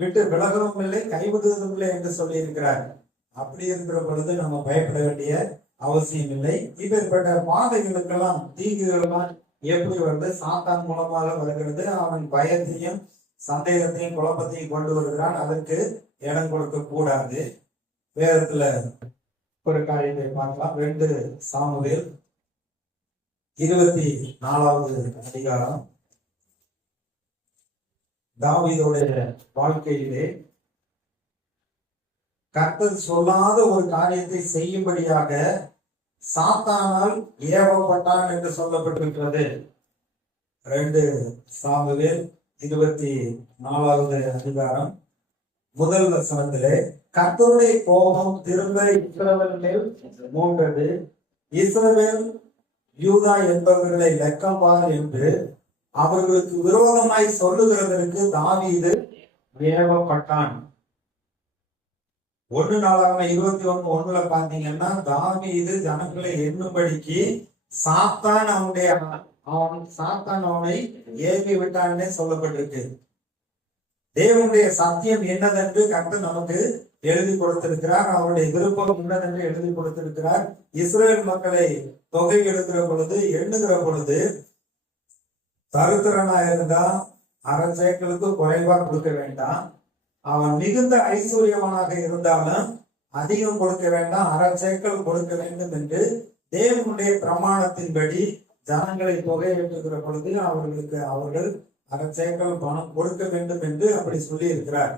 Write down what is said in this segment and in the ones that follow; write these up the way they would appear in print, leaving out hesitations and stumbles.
விட்டு விலகவும் இல்லை, கைவிடுவதும் இல்லை என்று சொல்லி இருக்கிறார். அப்படி இருக்கிற பொழுது நம்ம பயப்பட வேண்டிய அவசியம் இல்லை. இப்பேற்பட்ட பாதைகளுக்கெல்லாம் தீங்குகளெல்லாம் எப்படி வந்து சாத்தான் மூலமாக வருகிறது, அவன் பயத்தையும் சந்தேகத்தையும் குழப்பத்தையும் கொண்டு வருகிறான். அதற்கு இடம் கொடுக்க கூடாது. வேதத்துல ஒரு காரியத்தை பார்க்கலாம். 2 சாமுவேல் 24வது அதிகாரம். தாவீதுடைய வாழ்க்கையிலே கர்த்தர் சொல்லாத ஒரு காரியத்தை செய்யும்படியாக சாத்தானால் ஏவப்பட்டான் என்று சொல்லப்பட்டிருக்கிறது. 2 சாமுவேல் 24வது அதிகாரம் முதல் வசனத்திலே, கர்த்தருடைய கோபம் திரும்ப இஸ்ரவேல் மேல் மூண்டது. இஸ்ரவேல் யூதா என்பவர்களை லெக்கம்பார் என்று அவர்களுக்கு விரோதமாய் சொல்லுகிறதற்கு தாவீது ஏவப்பட்டான். 1 நாளாகமம் 21:1 பாத்தீங்கன்னா, தாவீது ஜனங்களை எண்ணும்படிக்கு சாத்தான் அவனை ஏவி விட்டான்னே சொல்லப்பட்டிருக்கு. தேவனுடைய சத்தியம் என்னதென்று கர்த்தர் நமக்கு எழுதி கொடுத்திருக்கிறார். அவருடைய விருப்பம் என்னதென்று எழுதி கொடுத்திருக்கிறார். இஸ்ரேல் மக்களை தொகை எடுக்கிற பொழுது, எண்ணுகிற பொழுது, தருத்திரனா இருந்தா அரை சேக்கலுக்கு குறைவா கொடுக்க வேண்டாம். அவன் மிகுந்த ஐஸ்வர்யவனாக இருந்தாலும் அதிகம் கொடுக்க வேண்டாம், அரை சேக்கல் கொடுக்க வேண்டும் என்று தேவனுடைய பிரமாணத்தின்படி ஜனங்களை தொகை ஏற்றுகிற பொழுது அவர்கள் அரை சேக்கல் பணம் கொடுக்க வேண்டும் என்று அப்படி சொல்லி இருக்கிறார்.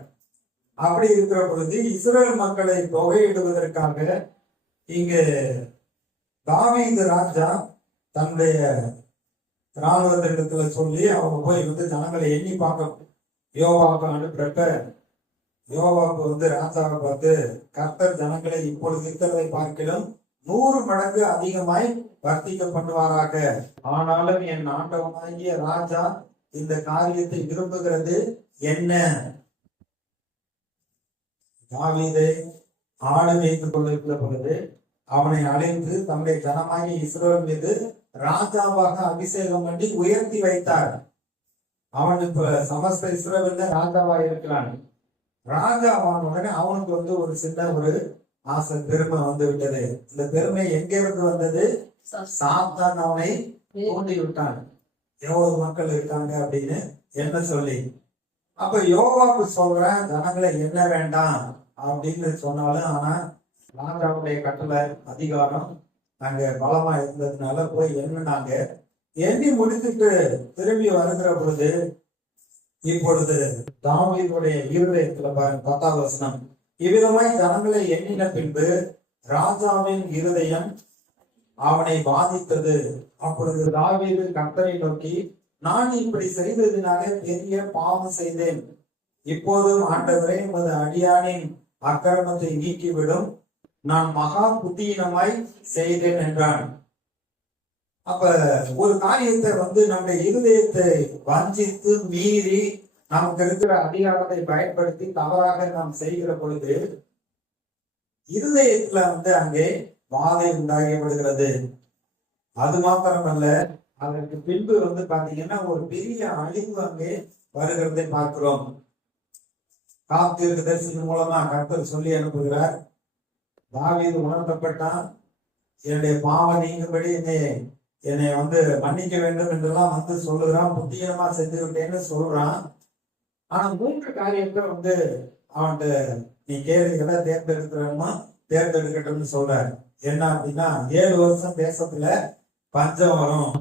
அப்படி இருக்கிற பொழுது இஸ்ரேல் மக்களை தொகையிடுவதற்காக இங்கு தாவீது ராஜா தன்னுடைய இராணுவத்திடத்துல சொல்லி அவங்க போய் ஜனங்களை எண்ணி பார்க்க யோவாவுக்கு அனுப்புறப்ப, யோவாவுக்கு ராஜாவை பார்த்து, கர்த்தர் ஜனங்களை இப்பொழுது இருக்கிறதை பார்க்கிலும் 100 மடங்கு அதிகமாய் வர்த்திக்க பண்ணுவாராக. ஆனாலும் என் ஆண்டவனாகிய ராஜா இந்த காரியத்தை விரும்புகிறது என்ன? தாவீதை ஆடு வைத்துக் கொண்டிருக்கிற பொழுது அவனை அழைத்து தம்முடைய ஜனமாகிய இஸ்ரவேல் மீது ராஜாவாக அபிஷேகம் பண்ணி உயர்த்தி வைத்தார். அவன் இப்ப சமஸ்த இஸ்ரவேல்ல ராஜாவாக இருக்கிறான். ராஜாவான உடனே அவனுக்கு ஒரு சின்ன ஒரு ஆசை, பெருமை வந்து விட்டது. இந்த பெருமை எங்க இருந்து வந்தது? சாத்தான் அவனை தூண்டி விட்டான். எவ்வளவு மக்கள் இருக்காங்க அப்படின்னு என்ன சொல்லி. அப்ப யோவாக்கு சொல்றேன், ஜனங்களை எண்ண வேண்டாம் அப்படின்னு சொன்னாலும், ஆனா ராஜாவுடைய கட்டளை அதிகாரம் அங்க பலமா இருந்ததுனால போய் எண்ணினாங்க. எண்ணி முடிச்சுட்டு திரும்பி வருகிற பொழுது, இப்பொழுது தாவீதுடைய இருதயத்துல பாருங்க 10வது வசனம், இவ்விதமாய் ஜனங்களை எண்ணின பின்பு ராஜாவின் இருதயம் அவனை பாதித்தது. அப்பொழுது தாவீது கர்த்தரை நோக்கி, நான் இப்படி செய்ததினாலே பெரிய பாவம் செய்தேன். இப்போதும் ஆண்டவரே, உமது அடியானின் அக்கிரமத்தை நீக்கிவிடும், நான் மகா புத்தீனமாய் செய்தேன் என்றான். அப்ப ஒரு காரியத்தை நம்முடைய இருதயத்தை வஞ்சித்து மீறி நமக்கு இருக்கிற அதிகாரத்தை பயன்படுத்தி தவறாக நாம் செய்கிற பொழுது இருதயத்துல அங்கே வாதை உண்டாகிவிடுகிறது. அது மாத்திரமல்ல, அதற்கு பின்பு பாத்தீங்கன்னா ஒரு பெரிய அழிவு அங்கே வருகிறதை பார்க்கிறோம். தீர்க்கதரிசி மூலமா கர்த்தர் சொல்லி அனுப்புகிறார். தாவீது உணர்த்தப்பட்டான், என்னுடைய பாவம் நீங்கும்படி என்னை மன்னிக்க வேண்டும் என்றெல்லாம் சொல்லுகிறான். புத்தீனமா செஞ்சு விட்டேன்னு சொல்றான். ஆனா 3 காரியத்தை அவன்கிட்ட நீ கேள்வி எதை தேர்ந்தெடுக்கிறோமா தேர்ந்தெடுக்கட்டும்னு சொல்றாரு. என்ன அப்படின்னா, 7 வருஷம் தேசத்துல பஞ்சம் வரும்.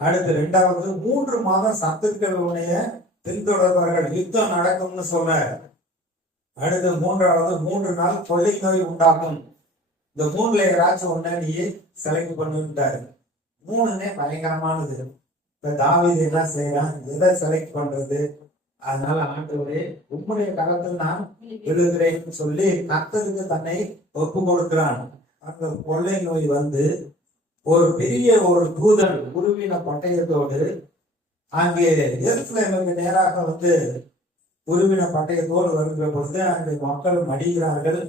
அடுத்து 2வது 3 மாதம் சத்துக்கள் உடைய பின்தொடர்வார்கள், யுத்தம் நடக்கும்னு சொல்றாரு. அடுத்து 3வது 3 நாள் கொள்ளை நோய் உண்டாகும். இந்த 3ல ஏதாச்சும் ஒண்ணு நீ செலக்ட் பண்ணுட்டாரு. 3மே பயங்கரமானது. இப்ப தாவீது என்ன செய்யறான், எதை செலக்ட் பண்றது? அதனால ஆண்டவரே, உம்முடைய கரத்தில் நான் விழுகிறேன்னு சொல்லி கர்த்தருக்கு தன்னை ஒப்பு கொடுக்கிறான். அந்த கொள்ளை நோய் ஒரு பெரிய ஒரு தூதன் உருவின பட்டயத்தோடு அங்கே எருசலேமுக்கு நேராக உருவின பட்டயத்தோடு வருகிற பொழுது அங்கே மக்கள் மடிகிறார்கள்.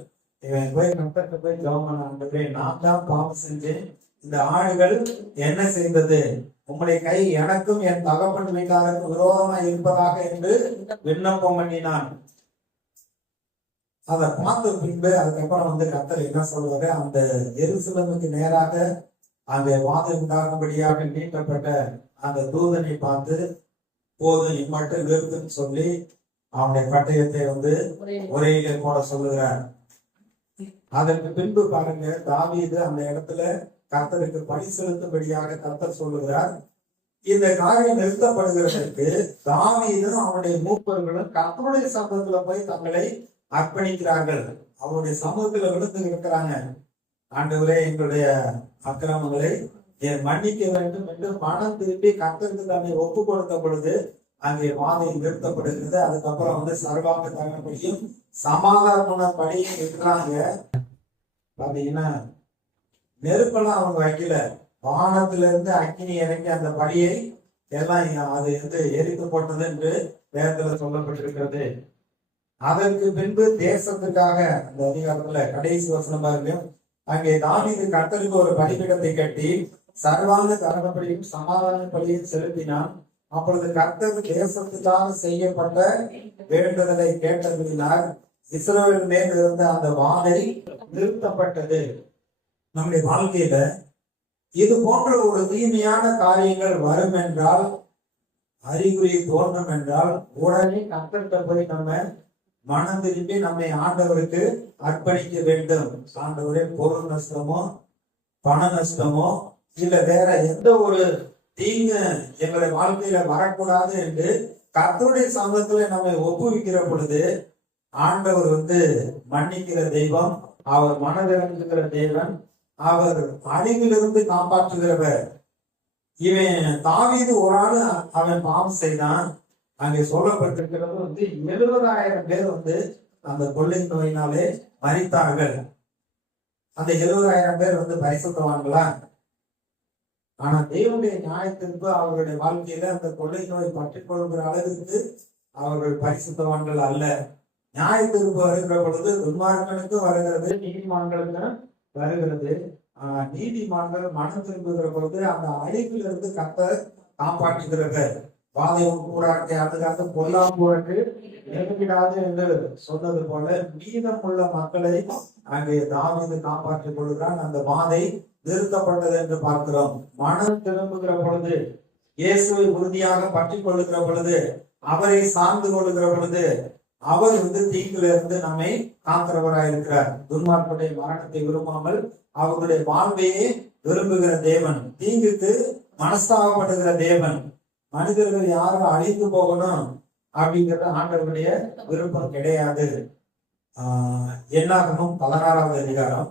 இவன் போய் கர்த்தர்கிட்ட போய் ஜெபம் பண்ண, ஆண்டவரே, நான் தான் பாவம் செஞ்சேன், இந்த ஆடுகள் என்ன செய்தது? உம்முடைய கை எனக்கும் என் தகப்பன் வீட்டாருக்கும் விரோதமாய் இருப்பதாக என்று விண்ணப்பம் பண்ணினான். அதை பார்த்த பின்பு அதுக்கப்புறம் கர்த்தர் என்ன சொல்வாரு, அந்த எருசலேமுக்கு நேராக அந்த வாதை உண்டாகும்படியாக நீட்டப்பட்ட அந்த தூதனை பார்த்து போதும் இம்மட்டும் நிறுத்துன்னு சொல்லி அவனுடைய பட்டயத்தை உரையிலே போட சொல்லுகிறார். அதற்கு பின்பு பாருங்க, தாவீது அந்த இடத்துல கர்த்தருக்கு பணி செலுத்தும்படியாக கர்த்தர் சொல்லுகிறார். இந்த காரியம் நிறுத்தப்படுகிறதற்கு தாவீதும் அவனுடைய மூப்பர்களும் கர்த்தருடைய சமூகத்துல போய் தங்களை அர்ப்பணிக்கிறார்கள். அவருடைய சமூகத்துல விழுந்து இருக்கிறாங்க. ஆண்டவரே, எங்களுடைய அக்கிரமங்களை மன்னிக்க வேண்டும் என்று மனம் திருப்பி கர்த்தருக்கு தன்னை ஒப்பு கொடுத்த பொழுது அங்கே வாதை நிறுத்தப்படுகிறது. அதுக்கப்புறம் சர்வாங்க தகனப்படியும் சமாதான படியும் இருக்கிறாங்க. பாத்தீங்கன்னா நெருப்பெல்லாம் அவங்க வைக்கல, வானத்துல இருந்து அக்கினி இறங்கி அந்த படியை எல்லாம் அது எரித்து போட்டது என்று வேதத்துல சொல்லப்பட்டிருக்கிறது. அதற்கு பின்பு தேசத்துக்காக அந்த அதிகாரத்துல கடைசி வசனம் பாருங்க, அங்கே தாவீது கர்த்தருக்கு ஒரு பலிபீடத்தை கட்டி சர்வாங்க தகனப்படியும் சமாதான படியும் செலுத்தினான். அப்பொழுது கர்த்தர் தேசத்துக்காக செய்யப்பட்ட வேண்டுதலை கேட்டதினால் இஸ்ரவேல் மேல் இருந்த அந்த வாதை நிறுத்தப்பட்டது. நம்முடைய வாழ்க்கையில இது போன்ற ஒரு தீமையான காரியங்கள் வரும் என்றால், அறிகுறி தோன்றும் என்றால், உடனே கர்த்தர்கிட்ட போய் நம்ம மனம் திரும்பி நம்மை ஆண்டவருக்கு அர்ப்பணிக்க வேண்டும். ஆண்டவரே, பொருள் நஷ்டமோ பண நஷ்டமோ இல்ல வேற எந்த ஒரு தீங்கு எங்களுடைய வாழ்க்கையில வரக்கூடாது என்று கர்த்தருடைய சமூகத்துல நம்மை ஒப்புவிக்கிற பொழுது ஆண்டவர் மன்னிக்கிற தெய்வம், அவர் மனதிறங்குகிற தேவன், அவர் அழிவிலிருந்து காப்பாற்றுகிறவர். இவன் தாவீது ஒரு ஆள் அவன் பாவம் செய்தான். அங்கே சொல்லப்பட்டிருக்கிறது 70,000 பேர் அந்த கொள்ளை நோயினாலே மரித்தார்கள். அந்த 70,000 பேர் பரிசுத்தவான்களா? ஆனா தேவனுடைய நியாயத்திற்கு அவர்களுடைய வாழ்க்கையில அந்த கொள்ளை நோய் பற்றிக் கொள்கிற அளவிற்கு அவர்கள் பரிசுத்தவான்கள் அல்ல. நியாயத்திற்கு வருகிற பொழுது துன்மார்க்கனுக்கும் வருகிறது, நீதிமான்களுக்கு வருகிறது. நீதிமான்கள் மனம் திரும்புகிற பொழுது அந்த அழைப்பிலிருந்து கர்த்தர் காப்பாற்றுகிறவர். வாதை கூடாது அதுக்காக பொல்லாம்புக்கு நெருங்கிடாது என்று சொன்னது போல மீதமுள்ள மக்களை அங்கே தாவீது காப்பாற்றிக் கொள்கிறான். அந்த வாதை நிறுத்தப்பட்டது என்று பார்க்கிறோம். மனம் திரும்புகிற பொழுது, இயேசுவை உறுதியாக பற்றி கொள்ளுகிற பொழுது, அவரை சார்ந்து கொள்ளுகிற பொழுது அவர் தீங்குல இருந்து நம்மை காக்கிறவராயிருக்கிறார். துன்மார்க்குடைய மரணத்தை விரும்பாமல் அவர்களுடைய வாழ்வையே விரும்புகிற தேவன், தீங்குக்கு மனஸ்தாபப்படுகிற தேவன். மனிதர்கள் யாரும் அழிந்து போகணும் அப்படிங்கிறது ஆண்டவருடைய விருப்பம் கிடையாது. என்னாகமும் 16வது அதிகாரம்.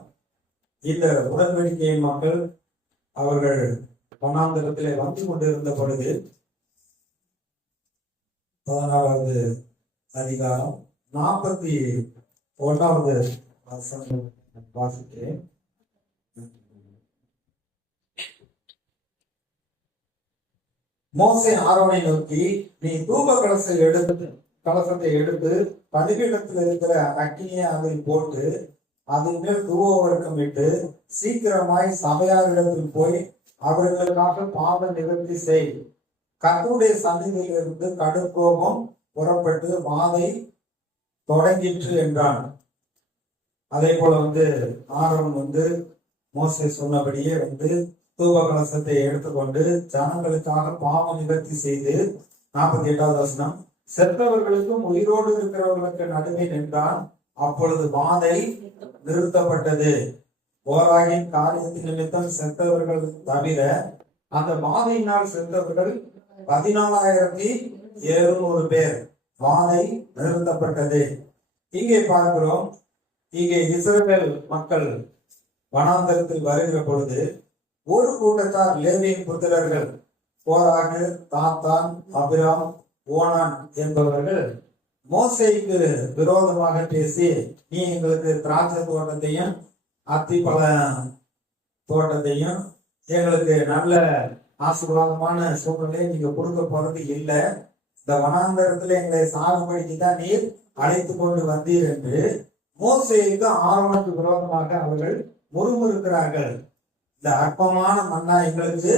இந்த உடன்படிக்கையின் மக்கள் அவர்கள் வனாந்தரத்திலே வந்து கொண்டிருந்த பொழுது 16வது அதிகாரம் 41வது வசனம் வாசிக்கிறேன். மோசே ஆரோனை நோக்கி, நீ தூப கலசத்தை எடுத்து பலிபீடத்தில் இருக்கிற அக்கினியை அதில் போட்டு அதன் மேல் தூப வழக்கம் விட்டு சீக்கிரமாய் சபையாரிடத்தில் போய் அவர்களுக்காக பாவ நிவர்த்தி செய். கர்த்தருடைய சந்நிதியிலிருந்து கடுங்கோபம் புறப்பட்டு வாதை தொடங்கிற்று என்றான். அதே போல ஆரோன் மோசே சொன்னபடியே தூப கலசத்தை எடுத்துக்கொண்டு ஜனங்களுக்காக பாவ நிவர்த்தி செய்து 48வது வசனம், செத்தவர்களுக்கும் உயிரோடு இருக்கிறவர்களுக்கு நடுவே நின்றான். அப்பொழுது வாதை நிறுத்தப்பட்டது. ஓராகின் காரியத்தின் நிமித்தம் செத்தவர்கள் தவிர அந்த வாதையினால் செத்தவர்கள் 14,700 பேர். வாதை நிறுத்தப்பட்டது. இங்கே பார்க்கிறோம், இங்கே இஸ்ரவேல் மக்கள் வனாந்தரத்தில் வருகிற பொழுது ஒரு கூட்டத்தார் லேவியின் புத்திரர்கள் கோராகு, தாத்தான், அபிராம், ஓனான் என்பவர்கள் மோசேக்கு விரோதமாக பேசி, நீ எங்களுக்கு திராட்சை தோட்டத்தையும் அத்திப்பழ தோட்டத்தையும் எங்களுக்கு நல்ல ஆசீர்வாதமான சூழ்நிலையை நீங்க கொடுக்க போறது இல்லை, இந்த வனாந்தரத்துல எங்களை சாகுபடிக்கு தான் நீர் அழைத்து கொண்டு வந்தீர் என்று மோசேக்கு ஆரோனுக்கு விரோதமாக அவர்கள் முறுமுறுக்கிறார்கள். இந்த அற்பமான மன்னா எங்களுக்கு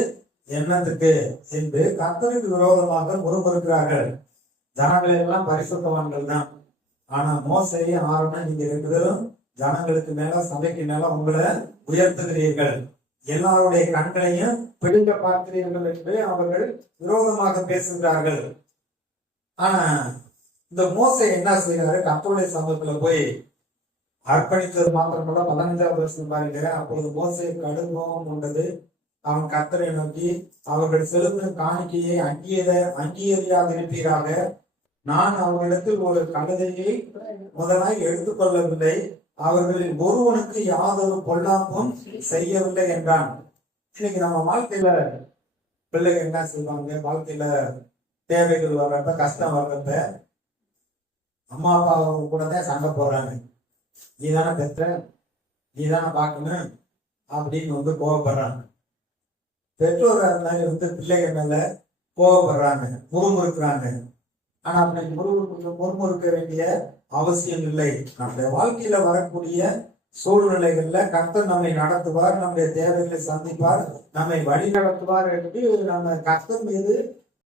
என்னத்துக்கு என்று கர்த்தருக்கு விரோதமாக முறுமுறுக்கிறார்கள். ஜனங்கள் எல்லாம் பரிசுத்தவான்கள் தான். ஆனா மோசேயும் ஆரோனும் நீங்க 2 பேரும் ஜனங்களுக்கு மேல சபைக்கு மேல உங்களை உயர்த்துகிறீர்கள், எல்லாருடைய கண்களையும் பிடுங்க பார்க்கிறீர்கள் என்று அவர்கள் விரோதமாக பேசுகிறார்கள். ஆனா இந்த மோசே என்ன செய்யறாரு? கர்த்தருடைய சமூகத்துல போய் அர்ப்பணித்தது மாத்திரமல்ல, 15வது வருஷம் பாருங்க, அப்பொழுது மோசே கடும் கோபம் கொண்டது. அவன் கர்த்தரை நோக்கி, அவர்கள் செலுத்தும் காணிக்கையை அங்கீகரியாதிருப்பீராக. நான் அவர்களிடத்தில் ஒரு கழுதையை முதலாய் எடுத்துக்கொள்ளவில்லை, அவர்களில் ஒருவனுக்கு யாதொரு பொல்லாப்பும் செய்யவில்லை என்றான். இன்னைக்கு நம்ம வாழ்க்கையில பிள்ளைகள் என்ன செய்வாங்க? வாழ்க்கையில தேவைகள் வர்றப்ப, கஷ்டம் வர்றப்ப அம்மா அப்பா கூட தான் சண்டை போடுறாங்க. நீ தானே பெற்ற, நீ தானே பார்க்கணும் அப்படின்னு கோவப்படுறாங்க. பெற்றோர் இருந்தாலும் பிள்ளைகள் மேல கோவப்படுறாங்க, முறுமுறுக்கிறாங்க. ஆனா அப்படி முறுமுறுக்க வேண்டிய அவசியம் இல்லை. நம்முடைய வாழ்க்கையில வரக்கூடிய சூழ்நிலைகள்ல கர்த்தர் நம்மை நடத்துவார், நம்முடைய தேவைகளை சந்திப்பார், நம்மை வழி நடத்துவார் என்று நம்ம கர்த்தர் மீது